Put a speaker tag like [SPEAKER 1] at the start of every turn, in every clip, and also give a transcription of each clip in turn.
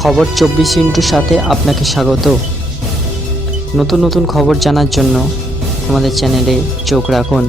[SPEAKER 1] খবর চব্বিশ ইন্টুর সাথে আপনাকে স্বাগত। নতুন নতুন খবর জানার জন্য আমাদের চ্যানেলে চোখ রাখুন।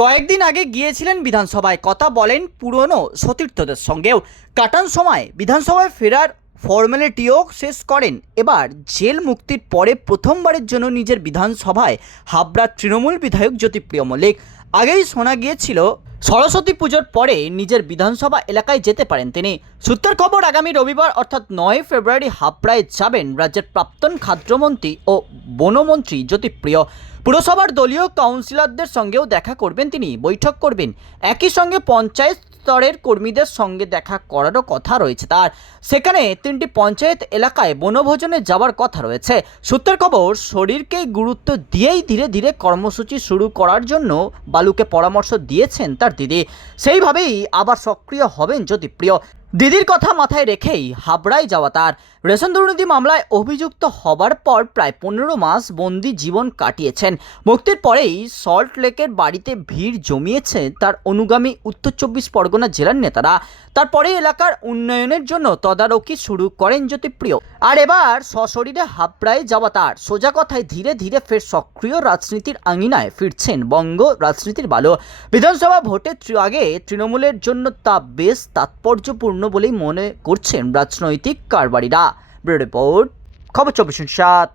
[SPEAKER 2] কয়েকদিন আগে গিয়েছিলেন বিধানসভায়। কথা বলেন পুরনো সতীর্থদের সঙ্গেও। কাটান সময় বিধানসভায় ফেরার ফর্মালিটিও শেষ করেন। এবার জেল মুক্তির পরে প্রথমবারের জন্য নিজের বিধানসভায় হাবড়া তৃণমূল বিধায়ক জ্যোতিপ্রিয় মল্লিক। আগেই শোনা গিয়েছিল সরস্বতী পুজোর পরে নিজের বিধানসভা এলাকায় যেতে পারেন তিনি। সূত্রের খবর, আগামী রবিবার, অর্থাৎ নয় ফেব্রুয়ারি, হাবড়ায় যাবেন রাজ্যের প্রাক্তন খাদ্যমন্ত্রী ও বনমন্ত্রী জ্যোতিপ্রিয়। পুরসভার দলীয় কাউন্সিলরদের সঙ্গেও দেখা করবেন তিনি, বৈঠক করবেন। একই সঙ্গে পঞ্চায়েত স্তরের কর্মীদের সঙ্গে দেখা করারও কথা রয়েছে। তার সেখানে তিনটি পঞ্চায়েত এলাকায় বনভোজনে যাওয়ার কথা রয়েছে। সূত্রের খবর শরীরকে গুরুত্ব দিয়েই ধীরে ধীরে কর্মসূচি শুরু করার জন্য বালুকে পরামর্শ দিয়েছেন তার দিদি। সেইভাবেই আবার সক্রিয় হবেন জ্যোতিপ্রিয়। দিদির কথা মাথায় রেখেই হাবড়ায় যাওয়া তার। রেশন দুর্নীতি মামলায় অভিযুক্ত হবার পর প্রায় পনেরো মাস বন্দি জীবন কাটিয়েছেন। মুক্তির পরেই সল্ট লেকের বাড়িতে ভিড় জমিয়েছে তার অনুগামী উত্তর চব্বিশ পরগনা জেলার নেতারা। তারপরে এলাকার উন্নয়নের জন্য তদারকি শুরু করেন জ্যোতিপ্রিয়। আর এবার সশরীরে হাবড়ায় যাওয়া তার। সোজা কথায় ধীরে ধীরে ফের সক্রিয় রাজনীতির আঙিনায় ফিরছেন বঙ্গ রাজনীতির ভালো বিধানসভা ভোটের আগে তৃণমূলের জন্য তা বেশ তাৎপর্যপূর্ণ বলেই মনে করছেন রাজনৈতিক কারবারিরা। ব্যুরো রিপোর্ট খবর চব্বিশ সাত।